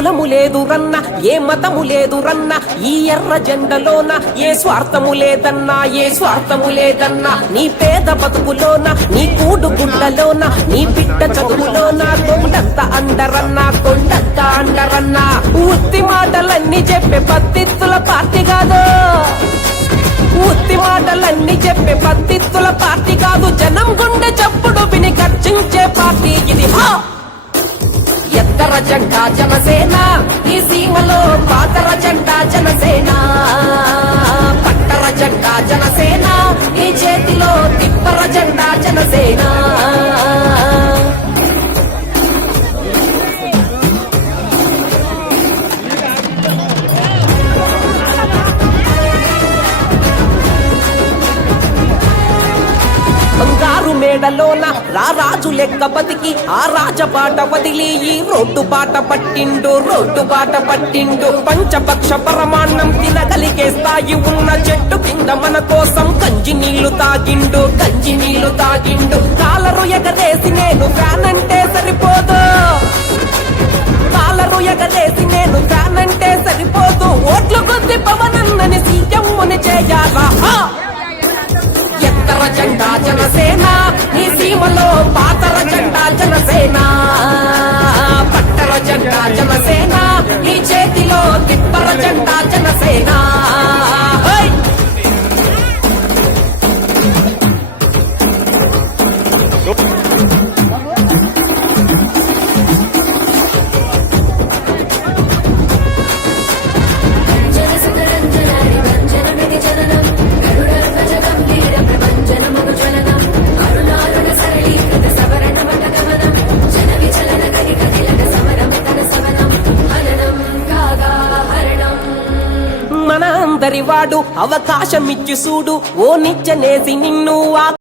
కులము లేదు రన్న, ఏ మతము లేదు రన్న, ఈ ఎర్ర జెండలోన ఏ స్వార్థము లేదన్నా, ఏ స్వార్థము లేదన్నా. నీ పేద బతుకులోన, నీ కూడు గుడ్డలోన, నీ బిడ్డ చదువులోన కొండంత అండరన్నా, కొండంత అండరన్నా. ఉత్తి మాటలన్నీ చెప్పే పత్తిత్తుల పార్టీ కాదు, ఉత్తి మాటలన్నీ చెప్పే పత్తిత్తుల పార్టీ కాదు. జనం గుండె చప్పుడు విని గర్జించే పార్టీ ఇది. ఎత్తర జెండా జనసేన, ఈ సీమలో పాతర జెండా జనసేన, పట్టర జెండా జనసేన, ఈ చేతిలో తిప్పర జెండా జనసేన. బంగారు మేడలోన రారాజు లెక్క బతికి ఆ రాజబాట వదిలి ఈ రోడ్డు బాట పట్టిండు, రోడ్డు బాట పట్టిండు. పంచపక్ష పరమాన్నం తినగలిగే స్థాయి ఉన్న చెట్టు కింద మన కోసం కంచి నీళ్లు తాగిండు, కంచి నీళ్లు తాగిండు. కాలరు ఎగరేసి నేను ఫ్యాన్ అంటే సరిపోదు, కాలరు ఎగరేసి నేను ఫ్యాన్ అంటే సరిపోదు. ఓట్లు కొద్ది పవనన్నని సీఎంని చేయాలా. ఎత్తర జెండా జనసేన, ఈ సీమలో పాతర జెండా జనసేన, పట్టర జెండా జనసేన, ఈ చేతిలో తిప్పర జెండా జనసేన. మనందరి వాడు అవకాశం ఇచ్చి చూడు, ఓ నిచ్చనేసి నిన్ను